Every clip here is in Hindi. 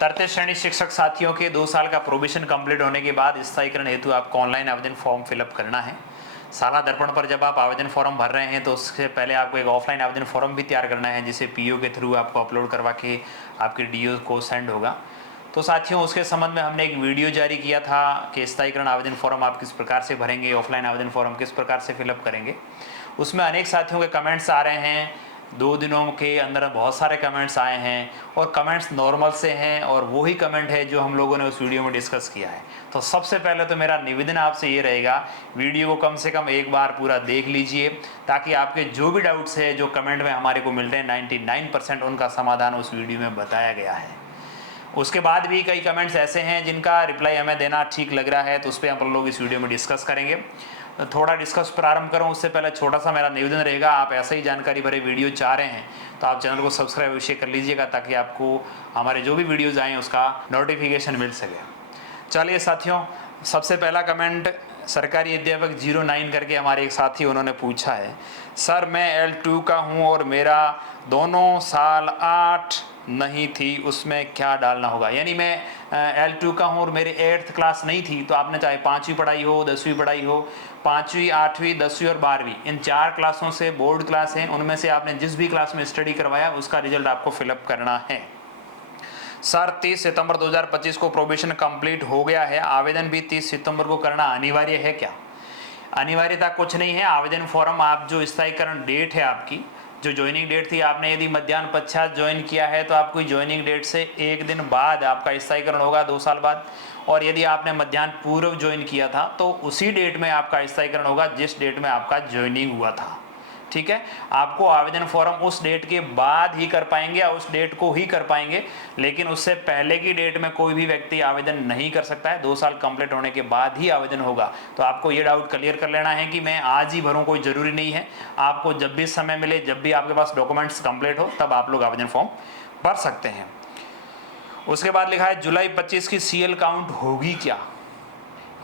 तृतीय श्रेणी शिक्षक साथियों के 2 साल का प्रोबेशन कंप्लीट होने के बाद स्थायीकरण हेतु आपको ऑनलाइन आवेदन फॉर्म फिलअप करना है। साला दर्पण पर जब आप आवेदन फॉर्म भर रहे हैं तो उससे पहले आपको एक ऑफलाइन आवेदन फॉर्म भी तैयार करना है, जिसे पीओ के थ्रू आपको अपलोड करवा के आपके डीओ को सेंड होगा। तो साथियों, उसके संबंध में हमने एक वीडियो जारी किया था कि स्थायीकरण आवेदन फॉर्म आप किस प्रकार से भरेंगे, ऑफलाइन आवेदन फॉर्म किस प्रकार से फिलअप करेंगे। उसमें अनेक साथियों के कमेंट्स आ रहे हैं, 2 दिनों के अंदर बहुत सारे कमेंट्स आए हैं और कमेंट्स नॉर्मल से हैं और वही कमेंट है जो हम लोगों ने उस वीडियो में डिस्कस किया है। तो सबसे पहले तो मेरा निवेदन आपसे ये रहेगा, वीडियो को कम से कम एक बार पूरा देख लीजिए, ताकि आपके जो भी डाउट्स है जो कमेंट में हमारे को मिल रहे हैं 99% उनका समाधान उस वीडियो में बताया गया है। उसके बाद भी कई कमेंट्स ऐसे हैं जिनका रिप्लाई हमें देना ठीक लग रहा है, तो उस पर हम लोग इस वीडियो में डिस्कस करेंगे। थोड़ा डिस्कस प्रारंभ करूं उससे पहले छोटा सा मेरा निवेदन रहेगा, आप ऐसे ही जानकारी भरे वीडियो चाह रहे हैं तो आप चैनल को सब्सक्राइब अवश्य कर लीजिएगा, ताकि आपको हमारे जो भी वीडियोज़ आएँ उसका नोटिफिकेशन मिल सके। चलिए साथियों, सबसे पहला कमेंट सरकारी अध्यापक 09 करके हमारे एक साथी उन्होंने पूछा है, सर मैं L2 का हूं और मेरा दोनों साल 8 नहीं थी, उसमें क्या डालना होगा। यानी मैं L2 का हूं और मेरी 8th क्लास नहीं थी, तो आपने चाहे 5वीं पढ़ाई हो, 10वीं पढ़ाई हो, 5वीं, 8वीं, 10वीं और 12वीं, इन 4 क्लासों से बोर्ड क्लास हैं, उनमें से आपने जिस भी क्लास में स्टडी करवाया उसका रिजल्ट आपको फिलअप करना है। सर 30 सितंबर 2025 को प्रोबेशन कंप्लीट हो गया है, आवेदन भी 30 सितंबर को करना अनिवार्य है क्या। अनिवार्यता कुछ नहीं है। आवेदन फॉर्म आप जो स्थायीकरण डेट है, आपकी जो ज्वाइनिंग डेट थी, आपने यदि मध्याह्न पश्चात ज्वाइन किया है तो आपको ज्वाइनिंग डेट से 1 दिन बाद आपका स्थायीकरण होगा, 2 साल बाद। और यदि आपने मध्याह्न पूर्व ज्वाइन किया था तो उसी डेट में आपका स्थायीकरण होगा जिस डेट में आपका ज्वाइनिंग हुआ था। ठीक है, आपको आवेदन फॉर्म उस डेट के बाद ही कर पाएंगे या उस डेट को ही कर पाएंगे, लेकिन उससे पहले की डेट में कोई भी व्यक्ति आवेदन नहीं कर सकता है। 2 साल कंप्लीट होने के बाद ही आवेदन होगा। तो आपको ये डाउट क्लियर कर लेना है कि मैं आज ही भरूं, कोई जरूरी नहीं है। आपको जब भी समय मिले, जब भी आपके पास डॉक्यूमेंट्स कंप्लीट हो, तब आप लोग आवेदन फॉर्म भर सकते हैं। उसके बाद लिखा है जुलाई 25 की सीएल काउंट होगी क्या।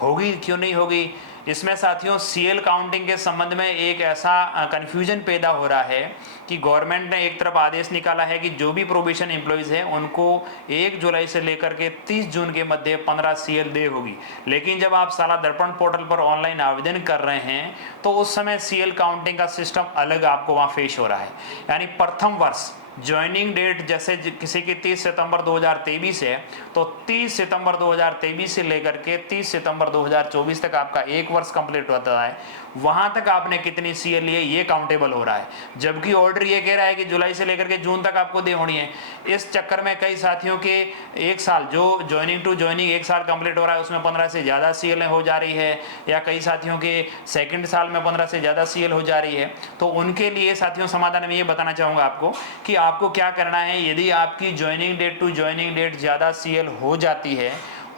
होगी, क्यों नहीं होगी। इसमें साथियों सीएल काउंटिंग के संबंध में एक ऐसा कंफ्यूजन पैदा हो रहा है कि गवर्नमेंट ने एक तरफ आदेश निकाला है कि जो भी प्रोबेशन एम्प्लॉइज हैं उनको 1 जुलाई से लेकर के 30 जून के मध्य 15 सीएल दे होगी, लेकिन जब आप साला दर्पण पोर्टल पर ऑनलाइन आवेदन कर रहे हैं तो उस समय सीएल काउंटिंग का सिस्टम अलग आपको वहाँ फेस हो रहा है। यानी प्रथम वर्ष ज्वाइनिंग डेट जैसे किसी की 30 सितंबर 2023 है, तो 30 सितंबर 2023 से लेकर के 30 सितंबर 2024 तक आपका 1 वर्ष कंप्लीट होता है। वहां तक आपने कितनी सीएल लिए ये काउंटेबल हो रहा है, जबकि ऑर्डर ये कह रहा है कि जुलाई से लेकर के जून तक आपको दे होनी है। इस चक्कर में कई साथियों के 1 साल जो ज्वाइनिंग टू ज्वाइनिंग 1 साल कंप्लीट हो रहा है उसमें 15 से ज़्यादा सीएल हो जा रही है, या कई साथियों के सेकंड साल में 15 से ज़्यादा सीएल हो जा रही है। तो उनके लिए साथियों समाधान में ये बताना चाहूँगा आपको कि आपको क्या करना है। यदि आपकी joining date to joining date ज़्यादा सीएल हो जाती है,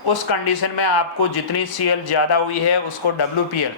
उस कंडीशन में आपको जितनी सीएल ज़्यादा हुई है उसको WPL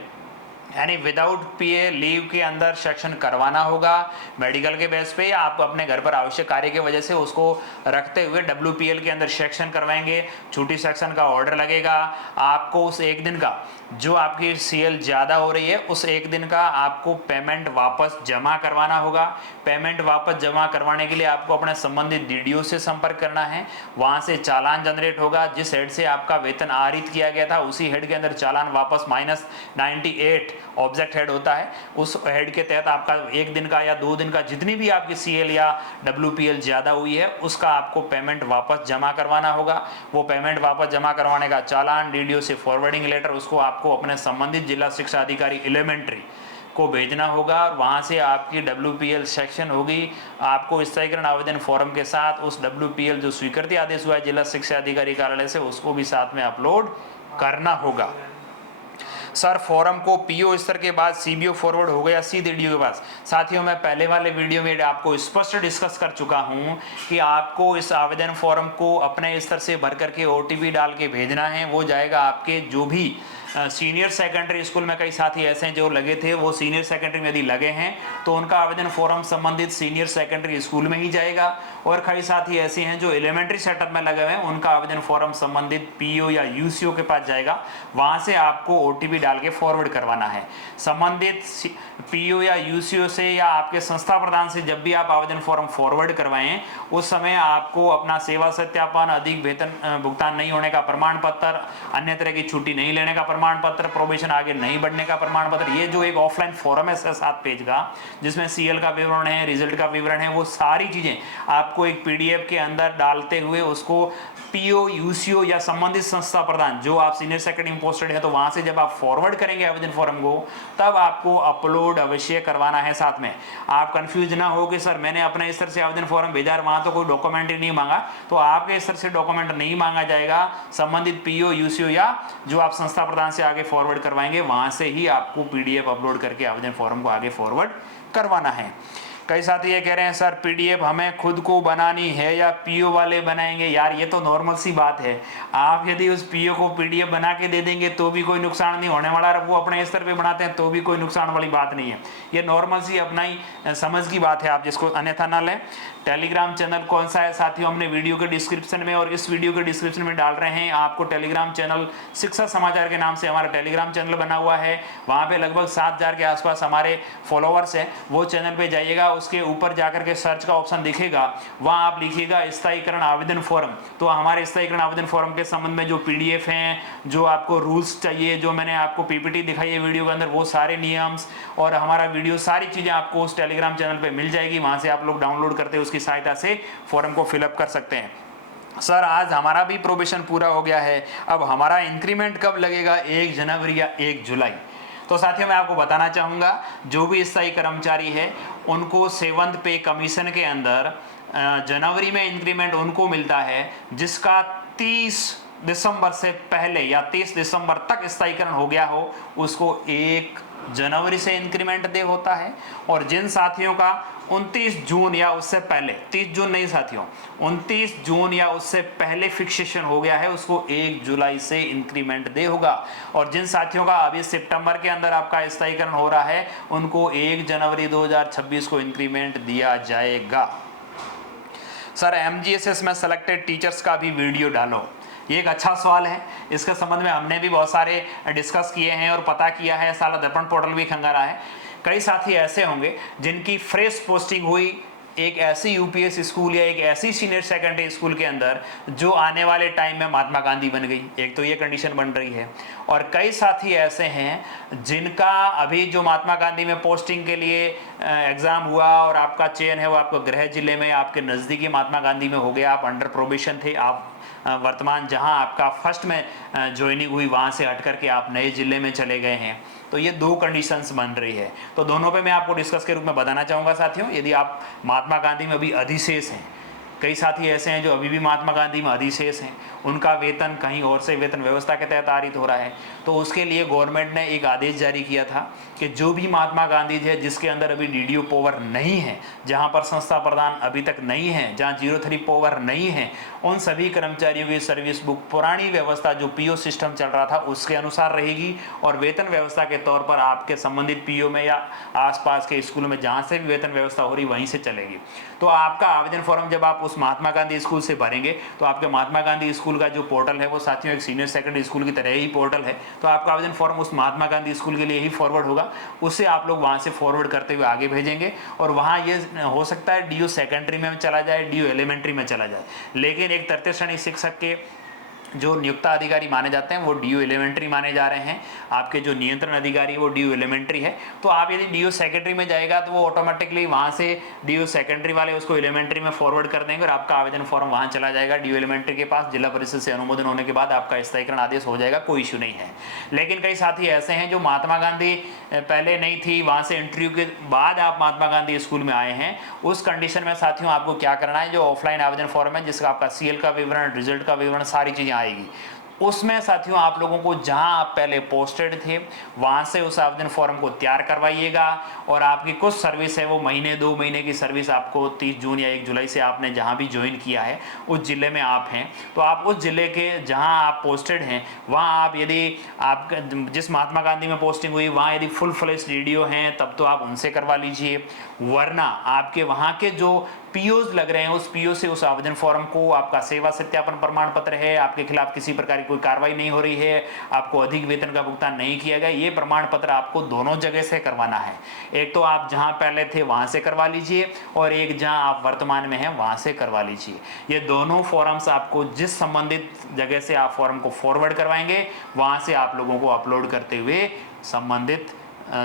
यानी विदाउट पीए लीव के अंदर सेक्शन करवाना होगा मेडिकल के बेस पे, या आप अपने घर पर आवश्यक कार्य की वजह से उसको रखते हुए WPL के अंदर सेक्शन करवाएंगे। छुट्टी सेक्शन का ऑर्डर लगेगा, आपको उस 1 दिन का जो आपकी सीएल ज़्यादा हो रही है उस 1 दिन का आपको पेमेंट वापस जमा करवाना होगा। पेमेंट वापस जमा करवाने के लिए आपको अपने संबंधित DDO से संपर्क करना है। वहाँ से चालान जनरेट होगा, जिस हेड से आपका वेतन आहरित किया गया था उसी हेड के अंदर चालान वापस -98 ऑब्जेक्ट हेड होता है, उस हेड के तहत आपका 1 दिन का या 2 दिन का जितनी भी आपकी सीएल या WPL ज़्यादा हुई है उसका आपको पेमेंट वापस जमा करवाना होगा। वो पेमेंट वापस जमा करवाने का चालान, DDO से फॉरवर्डिंग लेटर, उसको आपको अपने संबंधित जिला शिक्षा अधिकारी एलिमेंट्री को भेजना होगा और वहाँ से आपकी WPL सेक्शन होगी। आपको स्थायीकरण आवेदन फॉर्म के साथ उस WPL जो स्वीकृति आदेश हुआ है जिला शिक्षा अधिकारी कार्यालय से उसको भी साथ में अपलोड करना होगा। सर फॉर्म को पीओ स्तर के बाद सीबीओ फॉरवर्ड हो गया सीधे DDO के पास। साथियों मैं पहले वाले वीडियो में आपको स्पष्ट डिस्कस कर चुका हूं कि आपको इस आवेदन फॉर्म को अपने स्तर से भर करके OTP डाल के भेजना है। वो जाएगा आपके जो भी सीनियर सेकेंडरी स्कूल में, कई साथी ऐसे हैं जो लगे थे, वो सीनियर सेकेंडरी में यदि लगे हैं तो उनका आवेदन फॉर्म संबंधित सीनियर सेकेंडरी स्कूल में ही जाएगा, और कई साथी ऐसे हैं जो एलिमेंट्री सेटअप में लगे हुए हैं, उनका आवेदन फॉर्म संबंधित PO या UCO के पास जाएगा। वहां से आपको OTP डाल के फॉरवर्ड करवाना है। संबंधित पीओ या यूसीओ से या आपके संस्था प्रधान से जब भी आप आवेदन फॉर्म फॉरवर्ड करवाएं, उस समय आपको अपना सेवा सत्यापन, अधिक वेतन भुगतान नहीं होने का प्रमाण पत्र, अन्य तरह की छुट्टी नहीं लेने का प्रमाण पत्र, प्रोबेशन आगे नहीं बढ़ने का प्रमाण पत्र, ये जो एक ऑफलाइन फॉर्म है 7 पेज का, जिसमें सीएल का विवरण है, रिजल्ट का विवरण है, वो सारी चीजें आपको एक पीडीएफ के अंदर डालते हुए उसको पीओ, यूसीओ या संबंधित संस्था प्रधान, जो आप सीनियर सेक्रेटरी में पोस्टेड है, तो वहां से जब आप फॉरवर्ड करेंगे आवेदन फॉर्म को, तब आपको अपलोड अवश्य करवाना है। साथ में आप कंफ्यूज ना हो कि सर मैंने अपने स्तर से आवेदन फॉर्म भेजा, वहां तो कोई डॉक्यूमेंट ही नहीं मांगा, तो आपके स्तर से डॉक्यूमेंट नहीं मांगा जाएगा। संबंधित पीओ, यूसीओ या जो आप संस्था प्रधान से आगे फॉरवर्ड करवाएंगे, वहां से ही आपको पीडीएफ अपलोड करके आवेदन फॉर्म को आगे फॉरवर्ड करवाना है। कई साथी ये कह रहे हैं सर पीडीएफ हमें खुद को बनानी है या पीओ वाले बनाएंगे। यार ये तो नॉर्मल सी बात है, आप यदि उस पीओ को पीडीएफ बना के दे देंगे तो भी कोई नुकसान नहीं होने वाला, वो अपने स्तर पे बनाते हैं तो भी कोई नुकसान वाली बात नहीं है। ये नॉर्मल सी अपना ही समझ की बात है, आप जिसको अन्यथा ना लें। टेलीग्राम चैनल कौन सा है साथियों, हमने वीडियो के डिस्क्रिप्शन में और इस वीडियो के डिस्क्रिप्शन में डाल रहे हैं। आपको टेलीग्राम चैनल शिक्षा समाचार के नाम से हमारा टेलीग्राम चैनल बना हुआ है, वहाँ पे लगभग 7000 के आसपास हमारे फॉलोअर्स हैं। वो चैनल पे जाइएगा, उसके ऊपर जाकर के सर्च का ऑप्शन दिखेगा, वहाँ आप लिखिएगा स्थायीकरण आवेदन फॉर्म, तो हमारे स्थायीकरण आवेदन फॉर्म के संबंध में जो पीडीएफ हैं, जो आपको रूल्स चाहिए, जो मैंने आपको पीपीटी दिखाई है वीडियो के अंदर, वो सारे नियम्स और हमारा वीडियो, सारी चीज़ें आपको उस टेलीग्राम चैनल पे मिल जाएगी। वहाँ से आप लोग डाउनलोड करते हैं, उसकी सहायता से फॉर्म को फिलअप कर सकते हैं। सर आज हमारा भी प्रोबेशन पूरा हो गया है, अब हमारा इंक्रीमेंट कब लगेगा, 1 जनवरी या 1 जुलाई? तो साथियों मैं आपको बताना चाहूँगा, जो भी स्थायी कर्मचारी है उनको 7th पे कमीशन के अंदर जनवरी में इंक्रीमेंट उनको मिलता है जिसका 30 दिसंबर से पहले या 30 दिसंबर तक स्थायीकरण हो गया हो, उसको 1 जनवरी से इंक्रीमेंट दे होता है। और जिन साथियों का 29 जून या उससे पहले, 30 जून नहीं साथियों, 29 जून या उससे पहले फिक्सेशन हो गया है, उसको 1 जुलाई से इंक्रीमेंट दे होगा। और जिन साथियों का अभी सितंबर के अंदर आपका स्थायीकरण हो रहा है, उनको 1 जनवरी 2026 को इंक्रीमेंट दिया जाएगा। सर एमजीएसएस में सेलेक्टेड टीचर्स का भी वीडियो डालो, ये एक अच्छा सवाल है। इसके संबंध में हमने भी बहुत सारे डिस्कस किए हैं और पता किया है, साला दर्पण पोर्टल भी खंगारा है। कई साथी ऐसे होंगे जिनकी फ्रेश पोस्टिंग हुई एक ऐसी यूपीएस स्कूल या एक ऐसी सीनियर सेकेंडरी स्कूल के अंदर जो आने वाले टाइम में महात्मा गांधी बन गई, एक तो ये कंडीशन बन रही है। और कई साथी ऐसे हैं जिनका अभी जो महात्मा गांधी में पोस्टिंग के लिए एग्ज़ाम हुआ और आपका चयन है वो आपको गृह जिले में, आपके नज़दीकी महात्मा गांधी में हो गया, आप अंडर प्रोबेशन थे, आप वर्तमान जहां आपका फर्स्ट में ज्वाइनिंग हुई वहां से हट करके आप नए जिले में चले गए हैं, तो ये 2 कंडीशंस बन रही है। तो दोनों पे मैं आपको डिस्कस के रूप में बताना चाहूँगा साथियों। यदि आप महात्मा गांधी में अभी अधिशेष हैं, कई साथी ऐसे हैं जो अभी भी महात्मा गांधी में अधिशेष हैं, उनका वेतन कहीं और से वेतन व्यवस्था के तहत आरित हो रहा है, तो उसके लिए गवर्नमेंट ने एक आदेश जारी किया था कि जो भी महात्मा गांधी है जिसके अंदर अभी डीडीओ पावर नहीं है, जहां पर संस्था प्रधान अभी तक नहीं है, जहां 03 पावर नहीं है, उन सभी कर्मचारियों की सर्विस बुक पुरानी व्यवस्था जो पीओ सिस्टम चल रहा था उसके अनुसार रहेगी और वेतन व्यवस्था के तौर पर आपके संबंधित पीओ में या आसपास के स्कूलों में जहाँ से भी वेतन व्यवस्था हो रही वहीं से चलेगी। तो आपका आवेदन फॉर्म जब आप उस महात्मा गांधी स्कूल से भरेंगे तो आपके महात्मा गांधी स्कूल का जो पोर्टल है वो साथियों एक सीनियर सेकेंडरी स्कूल की तरह ही पोर्टल है, तो आपका आवेदन फॉर्म उस महात्मा गांधी स्कूल के लिए ही फॉरवर्ड होगा, उससे आप लोग वहाँ से फॉरवर्ड करते हुए आगे भेजेंगे। और वहाँ ये हो सकता है डीओ सेकेंडरी में चला जाए, डीओ एलिमेंट्री में चला जाए, लेकिन एक तृतीय श्रेणी शिक्षक के जो नियुक्ता अधिकारी माने जाते हैं वो डीओ एलिमेंट्री माने जा रहे हैं। आपके जो नियंत्रण अधिकारी है वो डीओ एलिमेंट्री है। तो आप यदि डीओ सेकेंडरी में जाएगा तो वो ऑटोमेटिकली वहाँ से डीओ सेकेंडरी वाले उसको एलिमेंट्री में फॉरवर्ड कर देंगे और आपका आवेदन फॉर्म वहाँ चला जाएगा डीओ एलिमेंट्री के पास। जिला परिषद से अनुमोदन होने के बाद आपका स्थायीकरण आदेश हो जाएगा, कोई इशू नहीं है। लेकिन कई साथी ऐसे हैं जो महात्मा गांधी पहले नहीं थी, वहाँ से इंटरव्यू के बाद आप महात्मा गांधी स्कूल में आए हैं, उस कंडीशन में साथियों आपको क्या करना है, जो ऑफलाइन आवेदन फॉर्म है जिसका आपका सीएल का विवरण, रिजल्ट का विवरण, सारी चीज़ें आएगी, उसमें साथियों आप लोगों को जहां आप पहले पोस्टेड थे वहां से उस आवेदन फॉर्म को तैयार करवाइएगा और आपकी कुछ सर्विस है वो महीने 2 महीने की सर्विस आपको 30 जून या 1 जुलाई से आपने जहां भी ज्वाइन किया है उस जिले में आप हैं, तो आप उस जिले के जहां आप पोस्टेड हैं वहां आप यदि आप जिस महात्मा गांधी में पोस्टिंग हुई वहां यदि फुल फ्लेश डीडीओ हैं तब तो आप उनसे करवा लीजिए, वरना आपके वहां के जो पीओज लग रहे हैं, उस पीओ से उस आवेदन फॉर्म को, आपका सेवा सत्यापन प्रमाण पत्र है, आपके खिलाफ किसी प्रकार की कोई कार्रवाई नहीं हो रही है, आपको अधिक वेतन का भुगतान नहीं किया गया, ये प्रमाण पत्र आपको दोनों जगह से करवाना है। एक तो आप जहां पहले थे वहां से करवा लीजिए, और एक जहां आप वर्तमान में हैं वहां से करवा लीजिए। ये दोनों फॉर्म्स आपको जिस संबंधित जगह से आप फॉर्म को फॉरवर्ड करवाएंगे वहां से आप लोगों को अपलोड करते हुए संबंधित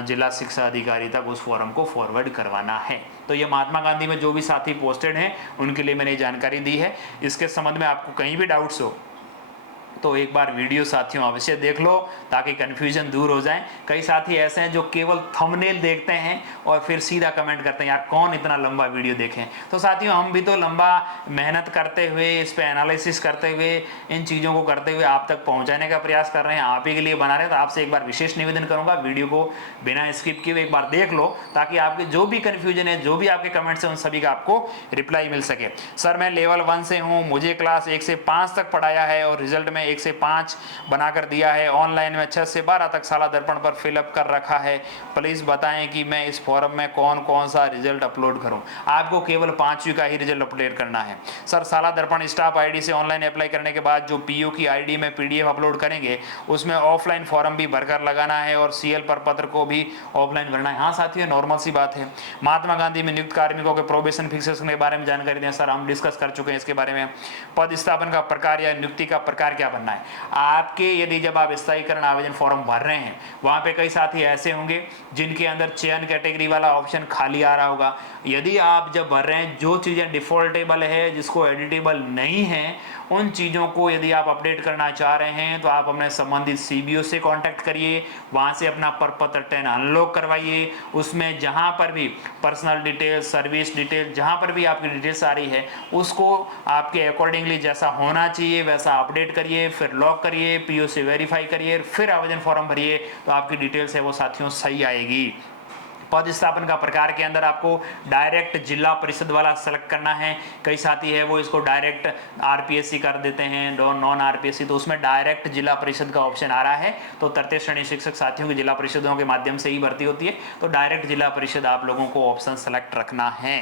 जिला शिक्षा अधिकारी तक उस फॉर्म को फॉरवर्ड करवाना है। तो ये महात्मा गांधी में जो भी साथी पोस्टेड हैं उनके लिए मैंने जानकारी दी है। इसके संबंध में आपको कहीं भी डाउट्स हो तो एक बार वीडियो साथियों अवश्य देख लो ताकि कन्फ्यूजन दूर हो जाए। कई साथी ऐसे हैं जो केवल थंबनेल देखते हैं और फिर सीधा कमेंट करते हैं यार कौन इतना लंबा वीडियो देखें। तो साथियों हम भी तो लंबा मेहनत करते हुए, इस पे एनालिसिस करते हुए, इन चीज़ों को करते हुए आप तक पहुंचाने का प्रयास कर रहे हैं, आप ही के लिए बना रहे हैं। तो आपसे एक बार विशेष निवेदन करूंगा, वीडियो को बिना स्किप किए एक बार देख लो ताकि आपके जो भी कन्फ्यूजन है, जो भी आपके कमेंट्स हैं, उन सभी का आपको रिप्लाई मिल सके। सर मैं लेवल 1 से हूँ, मुझे क्लास 1 से 5 तक पढ़ाया है और रिजल्ट में 1 से 5 बनाकर दिया है, ऑनलाइन में 6 से 12 तक साला दर्पण पर फिलअप कर रखा है। प्लीज बताएं कि मैं इस फॉर्म में कौन कौन सा रिजल्ट अपलोड करूं। आपको केवल 5वीं का ही रिजल्ट अपलोड करना है। सर साला दर्पण स्टाफ आईडी से ऑनलाइन अप्लाई करने के बाद जो पीओ की आईडी में पीडीएफ अपलोड करेंगे उसमें ऑफलाइन फॉर्म भी भरकर लगाना है और सीएल पर पत्र को भी ऑफलाइन भरना है। हाँ साथियों नॉर्मल सी बात है। महात्मा गांधी में नियुक्त कार्मिकों के प्रोबेशन फिक्सेशन के बारे में जानकारी दें। सर हम डिस्कस कर चुके हैं इसके बारे में। पद स्थापन का प्रकार या नियुक्ति का प्रकार क्या बनना है आपके, यदि जब आप स्थायीकरण आवेदन फॉर्म भर रहे हैं वहां पे कई साथी ऐसे होंगे जिनके अंदर चयन कैटेगरी वाला ऑप्शन खाली आ रहा होगा। यदि आप जब भर रहे हैं जो चीजें डिफॉल्टेबल है, जिसको एडिटेबल नहीं है, उन चीज़ों को यदि आप अपडेट करना चाह रहे हैं तो आप अपने संबंधित सीबीओ से कांटेक्ट करिए, वहां से अपना प्रपत्र 10 अनलॉक करवाइए। उसमें जहां पर भी पर्सनल डिटेल, सर्विस डिटेल, जहां पर भी आपकी डिटेल्स आ रही है उसको आपके अकॉर्डिंगली जैसा होना चाहिए वैसा अपडेट करिए, फिर लॉक करिए, पीओ से वेरीफाई करिए, फिर आवेदन फॉर्म भरिए तो आपकी डिटेल्स है वो साथियों सही आएगी। पद स्थापन का प्रकार के अंदर आपको डायरेक्ट जिला परिषद वाला सेलेक्ट करना है। कई साथी है वो इसको डायरेक्ट आरपीएससी कर देते हैं, नॉन आरपीएससी, तो उसमें डायरेक्ट जिला परिषद का ऑप्शन आ रहा है। तो तृतीय श्रेणी शिक्षक साथियों की जिला परिषदों के माध्यम से ही भर्ती होती है, तो डायरेक्ट जिला परिषद आप लोगों को ऑप्शन सेलेक्ट रखना है।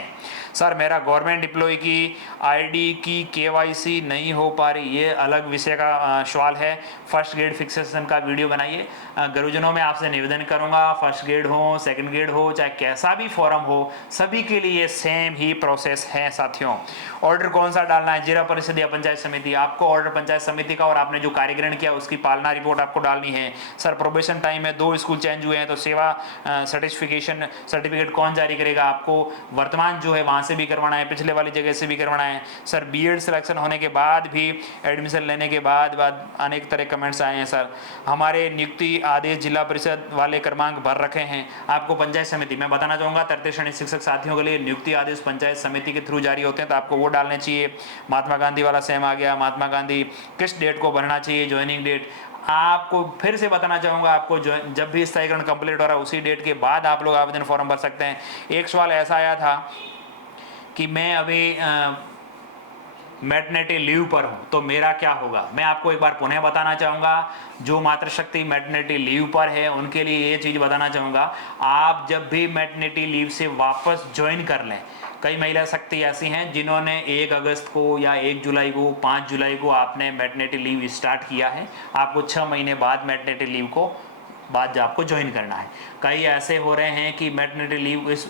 सर मेरा गवर्नमेंट एम्प्लॉय की आईडी की केवाईसी नहीं हो पा रही, ये अलग विषय का सवाल है। फर्स्ट ग्रेड फिक्सेशन का वीडियो बनाइए। गुरुजनों में आपसे निवेदन करूंगा, फर्स्ट ग्रेड हो, सेकंड ग्रेड हो, चाहे कैसा भी फॉर्म हो, सभी के लिए सेम ही प्रोसेस है साथियों। ऑर्डर कौन सा डालना है, जिला परिषद या पंचायत समिति? आपको ऑर्डर पंचायत समिति का और आपने जो कार्यग्रहण किया उसकी पालना रिपोर्ट आपको डालनी है। सर प्रोबेशन टाइम में 2 स्कूल चेंज हुए हैं तो सेवा सर्टिफिकेट कौन जारी करेगा? आपको वर्तमान जो है वहां से भी करवाना है, पिछले वाली जगह से भी करवाना है। सर बीएड सिलेक्शन होने के बाद भी, एडमिशन लेने के बाद अनेक तरह कमेंट्स आए हैं। सर हमारे नियुक्ति आदेश जिला परिषद वाले क्रमांक भर रखे हैं, आपको पंचायत समिति, मैं बताना चाहूंगा तृतीय श्रेणी शिक्षक साथियों के लिए नियुक्ति आदेश पंचायत समिति के थ्रू जारी होते हैं तो आपको वो डालने चाहिए। महात्मा गांधी वाला सेम आ गया। महात्मा गांधी किस डेट को भरना चाहिए, ज्वाइनिंग डेट। आपको फिर से बताना चाहूंगा, आपको जब भी स्थायीकरण कंप्लीट हो रहा है उसी डेट के बाद आप लोग आवेदन फॉर्म भर सकते हैं। एक सवाल ऐसा आया था कि मैं अभी मैटरनिटी लीव पर हूं तो मेरा क्या होगा। मैं आपको एक बार पुनः बताना चाहूंगा, जो मातृशक्ति मैटरनिटी लीव पर है उनके लिए ये चीज बताना चाहूंगा, आप जब भी मैटरनिटी लीव से वापस ज्वाइन कर लें, कई महिला शक्ति ऐसी हैं जिन्होंने 1 अगस्त को या 1 जुलाई को, 5 जुलाई को आपने मैटरनिटी लीव स्टार्ट किया है, आपको 6 महीने बाद मैटरनिटी लीव को बाद आपको ज्वाइन करना है। कई ऐसे हो रहे हैं कि मैटरनिटी लीव इस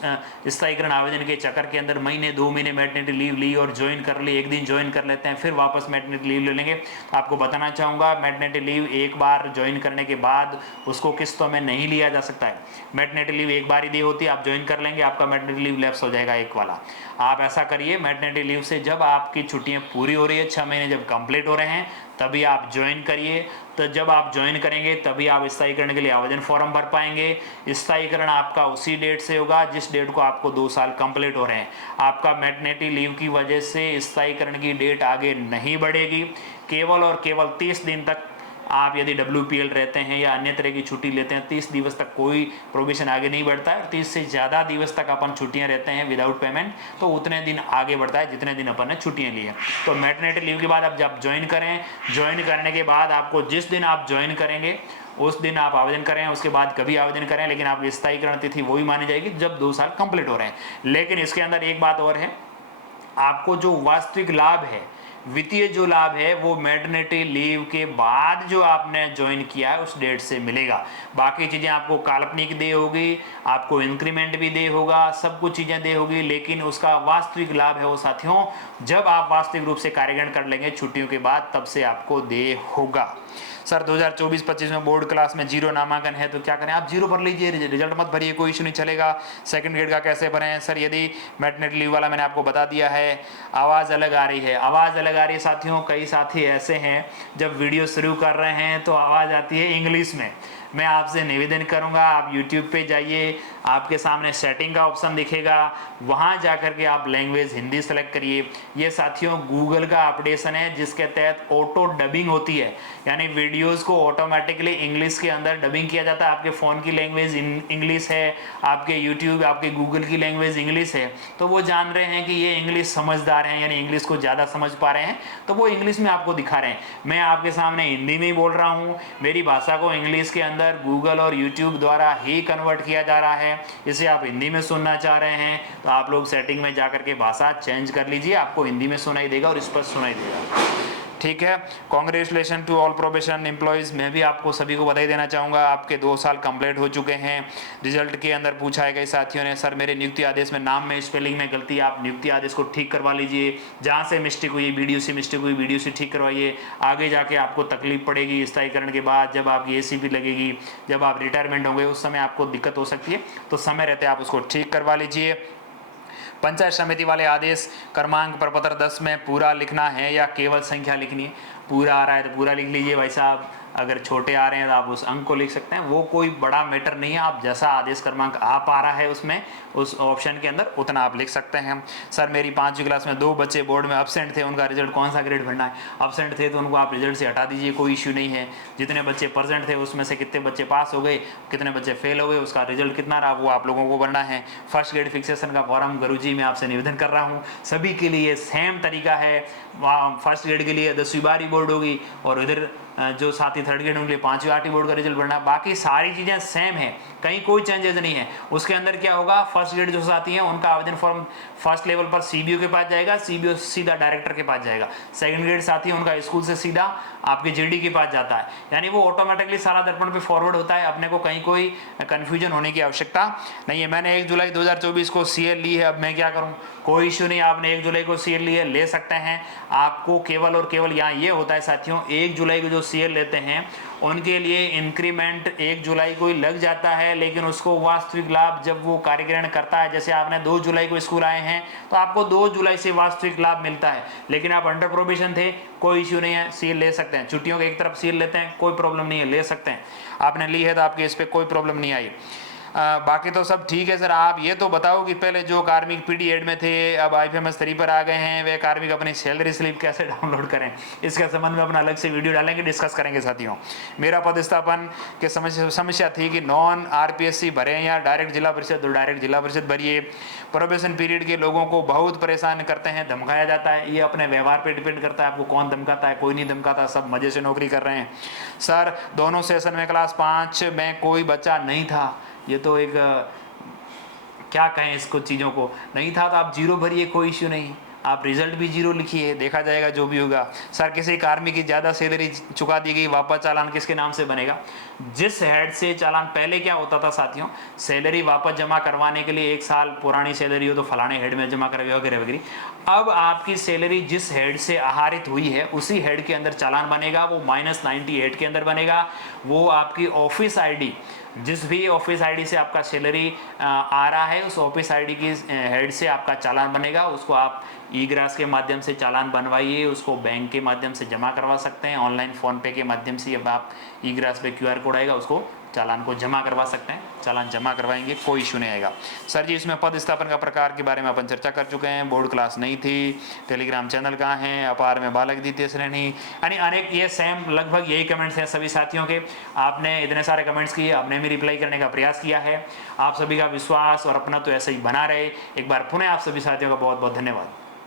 स्थायीकरण आवेदन के चक्कर के अंदर महीने 2 महीने मैटरनिटी लीव ली और ज्वाइन कर ली, 1 दिन ज्वाइन कर लेते हैं फिर वापस मैटरनिटी लीव ले लेंगे। तो आपको बताना चाहूँगा मैटरनिटी लीव एक बार ज्वाइन करने के बाद उसको किस्तों में नहीं लिया जा सकता है। मैटरनिटी लीव एक बार ही दी होती है, आप ज्वाइन कर लेंगे आपका मैटरनिटी लीव लैप्स हो जाएगा एक वाला। आप ऐसा करिए, मैटरनिटी लीव से जब आपकी छुट्टियाँ पूरी हो रही है, 6 महीने जब कंप्लीट हो रहे हैं तभी आप ज्वाइन करिए। तो जब आप ज्वाइन करेंगे तभी आप स्थायीकरण के लिए आवेदन फॉर्म भर पाएंगे। स्थायीकरण आपका उसी डेट से होगा जिस डेट को आपको 2 साल कंप्लीट हो रहे हैं। आपका मैटरनिटी लीव की वजह से स्थायीकरण की डेट आगे नहीं बढ़ेगी। केवल और केवल 30 दिन तक आप यदि WPL रहते हैं या अन्य तरह की छुट्टी लेते हैं, 30 दिवस तक कोई प्रोविजन आगे नहीं बढ़ता है। 30 से ज़्यादा दिवस तक अपन छुट्टियां रहते हैं विदाउट पेमेंट तो उतने दिन आगे बढ़ता है जितने दिन अपन ने छुट्टियां ली हैं। तो मैटरनिटी लीव के बाद आप जब ज्वाइन करें, ज्वाइन करने के बाद आपको जिस दिन आप ज्वाइन करेंगे उस दिन आप आवेदन करें, उसके बाद कभी आवेदन करें, लेकिन आपकी स्थायीकरण तिथि वही मानी जाएगी जब 2 साल कंप्लीट हो रहे हैं। लेकिन इसके अंदर एक बात और है, आपको जो वास्तविक लाभ है, वित्तीय जो लाभ है, वो मैटरनिटी लीव के बाद जो आपने ज्वाइन किया है उस डेट से मिलेगा। बाकी चीज़ें आपको काल्पनिक दे होगी, आपको इंक्रीमेंट भी दे होगा, सब कुछ चीज़ें दे होगी, लेकिन उसका वास्तविक लाभ है वो साथियों जब आप वास्तविक रूप से कार्यग्रहण कर लेंगे छुट्टियों के बाद, तब से आपको दे होगा। सर 2024-25 में बोर्ड क्लास में 0 नामांकन है तो क्या करें? आप 0 भर लीजिए, रिजल्ट मत भरिए, कोई इशू नहीं चलेगा। सेकंड ग्रेड का कैसे भरें? सर यदि मैटरनिटी लीव वाला मैंने आपको बता दिया है। आवाज़ अलग आ रही है, आवाज़ अलग आ रही है साथियों। कई साथी ऐसे हैं जब वीडियो शुरू कर रहे हैं तो आवाज़ आती है इंग्लिश में। मैं आपसे निवेदन करूंगा, आप YouTube पे जाइए, आपके सामने सेटिंग का ऑप्शन दिखेगा, वहाँ जा कर के आप लैंग्वेज हिंदी सेलेक्ट करिए। ये साथियों गूगल का अपडेशन है जिसके तहत ऑटो डबिंग होती है, यानी वीडियोस को ऑटोमेटिकली इंग्लिश के अंदर डबिंग किया जाता है। आपके फ़ोन की लैंग्वेज इंग्लिश है, आपके YouTube, आपके गूगल की लैंग्वेज इंग्लिश है, तो वो जान रहे हैं कि ये इंग्लिश समझदार हैं, यानी इंग्लिश को ज़्यादा समझ पा रहे हैं, तो वो इंग्लिश में आपको दिखा रहे हैं। मैं आपके सामने हिंदी में ही बोल रहा हूँ, मेरी भाषा को इंग्लिश के अंदर गूगल और YouTube द्वारा ही कन्वर्ट किया जा रहा है। इसे आप हिंदी में सुनना चाह रहे हैं तो आप लोग सेटिंग में जाकर के भाषा चेंज कर लीजिए, आपको हिंदी में सुनाई देगा और स्पष्ट सुनाई देगा। ठीक है, congratulation to all probation employees. मैं भी आपको सभी को बधाई देना चाहूँगा, आपके 2 साल कंप्लीट हो चुके हैं। रिजल्ट के अंदर पूछा है कई साथियों ने, सर मेरे नियुक्ति आदेश में नाम में स्पेलिंग में गलती है, आप नियुक्ति आदेश को ठीक करवा लीजिए। जहाँ से मिस्टेक हुई, वीडियो से मिस्टेक हुई, वीडियो से ठीक करवाइए। आगे जाके आपको तकलीफ पड़ेगी स्थायीकरण के बाद, जब आपकी ACP लगेगी, जब आप रिटायरमेंट होंगे, उस समय आपको दिक्कत हो सकती है, तो समय रहते आप उसको ठीक करवा लीजिए। पंचायत समिति वाले आदेश क्रमांक प्रपत्र 10 में पूरा लिखना है या केवल संख्या लिखनी है? पूरा आ रहा है तो पूरा लिख लीजिए भाई साहब, अगर छोटे आ रहे हैं तो आप उस अंक को लिख सकते हैं, वो कोई बड़ा मैटर नहीं है। आप जैसा आदेश क्रमांक आ पा रहा है उसमें, उस ऑप्शन के अंदर, उतना आप लिख सकते हैं। सर मेरी 5वीं क्लास में 2 बच्चे बोर्ड में एब्सेंट थे, उनका रिजल्ट कौन सा ग्रेड भरना है? एब्सेंट थे तो उनको आप रिजल्ट से हटा दीजिए, कोई इश्यू नहीं है। जितने बच्चे प्रेजेंट थे उसमें से कितने बच्चे पास हो गए, कितने बच्चे फेल हो गए, उसका रिजल्ट कितना रहा, वो आप लोगों को भरना है। फर्स्ट ग्रेड फिक्सेशन का फॉर्म गुरुजी मैं आपसे निवेदन कर रहा हूँ, सभी के लिए सेम तरीका है। फर्स्ट ग्रेड के लिए 10वीं 12वीं बोर्ड होगी, और इधर जो साथी थर्ड ग्रेड होंगे 5वीं 8वीं बोर्ड का रिजल्ट भरना। बाकी सारी चीज़ें सेम है, कहीं कोई चेंजेस नहीं है। उसके अंदर क्या होगा, फर्स्ट ग्रेड जो साथी हैं उनका आवेदन फॉर्म फर्स्ट लेवल पर CBO के पास जाएगा, CBO सीधा डायरेक्टर के पास जाएगा। सेकंड ग्रेड साथी है उनका स्कूल से सीधा आपके JD के पास जाता है, यानी वो ऑटोमेटिकली सारा दर्पण पे फॉरवर्ड होता है। अपने को कहीं कोई कन्फ्यूजन होने की आवश्यकता नहीं है। मैंने 1 जुलाई 2024 को CL ली है, अब मैं क्या करूँ? कोई इशू नहीं, आपने 1 जुलाई को CL ली है, ले सकते हैं। आपको केवल और केवल यहाँ ये होता है साथियों, 1 जुलाई को जो CL लेते हैं उनके लिए इंक्रीमेंट 1 जुलाई को ही लग जाता है, लेकिन उसको वास्तविक लाभ जब वो कार्यग्रहण करता है, जैसे आपने 2 जुलाई को स्कूल आए हैं तो आपको 2 जुलाई से वास्तविक लाभ मिलता है, लेकिन आप अंडर प्रोबेशन थे, कोई इश्यू नहीं है, CL ले सकते हैं। छुट्टियों के एक तरफ CL लेते हैं, कोई प्रॉब्लम नहीं है, ले सकते हैं। आपने ली है तो आपके इस पर कोई प्रॉब्लम नहीं आई। बाकी तो सब ठीक है। सर आप ये तो बताओ कि पहले जो कार्मिक PD एड में थे अब IFMS 3 पर आ गए हैं, वे कार्मिक अपनी सैलरी स्लिप कैसे डाउनलोड करें? इसके संबंध में अपना अलग से वीडियो डालेंगे, डिस्कस करेंगे साथियों। मेरा पदस्थापन के समस्या थी कि नॉन RPSC भरें या डायरेक्ट जिला परिषद, तो डायरेक्ट जिला परिषद भरिए। प्रोबेशन पीरियड के लोगों को बहुत परेशान करते हैं, धमकाया जाता है। ये अपने व्यवहार पर डिपेंड करता है, आपको कौन धमकाता है, कोई नहीं धमकाता, सब मजे से नौकरी कर रहे हैं। सर दोनों सेशन में क्लास 5 में कोई बच्चा नहीं था, ये तो एक क्या कहें इसको, चीज़ों को नहीं था तो आप 0 भरिए, कोई इश्यू नहीं। आप रिजल्ट भी 0 लिखिए, देखा जाएगा जो भी होगा। सर किसी कार्मिक की ज़्यादा सैलरी चुका दी गई, वापस चालान किसके नाम से बनेगा? जिस हेड से चालान, पहले क्या होता था साथियों, सैलरी वापस जमा करवाने के लिए 1 साल पुरानी सैलरी हो तो फलाने हेड में जमा करवाए वगैरह वगैरह। अब आपकी सैलरी जिस हेड से आहरित हुई है उसी हेड के अंदर चालान बनेगा, वो -98 के अंदर बनेगा। वो आपकी ऑफिस ID, जिस भी ऑफिस ID से आपका सैलरी आ रहा है उस ऑफिस ID की हेड से आपका चालान बनेगा। उसको आप E-ग्रास के माध्यम से चालान बनवाइए, उसको बैंक के माध्यम से जमा करवा सकते हैं, ऑनलाइन फ़ोन पे के माध्यम से। अब आप E-ग्रास पे QR कोड आएगा, उसको चालान को जमा करवा सकते हैं, चालान जमा करवाएंगे, कोई इशू नहीं आएगा। सर जी इसमें पद स्थापन का प्रकार के बारे में अपन चर्चा कर चुके हैं, बोर्ड क्लास नहीं थी, टेलीग्राम चैनल कहाँ है, अपार में बालक द्वितीय श्रेणी, यानी अनेक ये सेम लगभग यही कमेंट्स हैं सभी साथियों के। आपने इतने सारे कमेंट्स किए, आपने भी रिप्लाई करने का प्रयास किया है। आप सभी का विश्वास और अपना तो ऐसे ही बना रहे। एक बार पुनः आप सभी साथियों का बहुत बहुत धन्यवाद।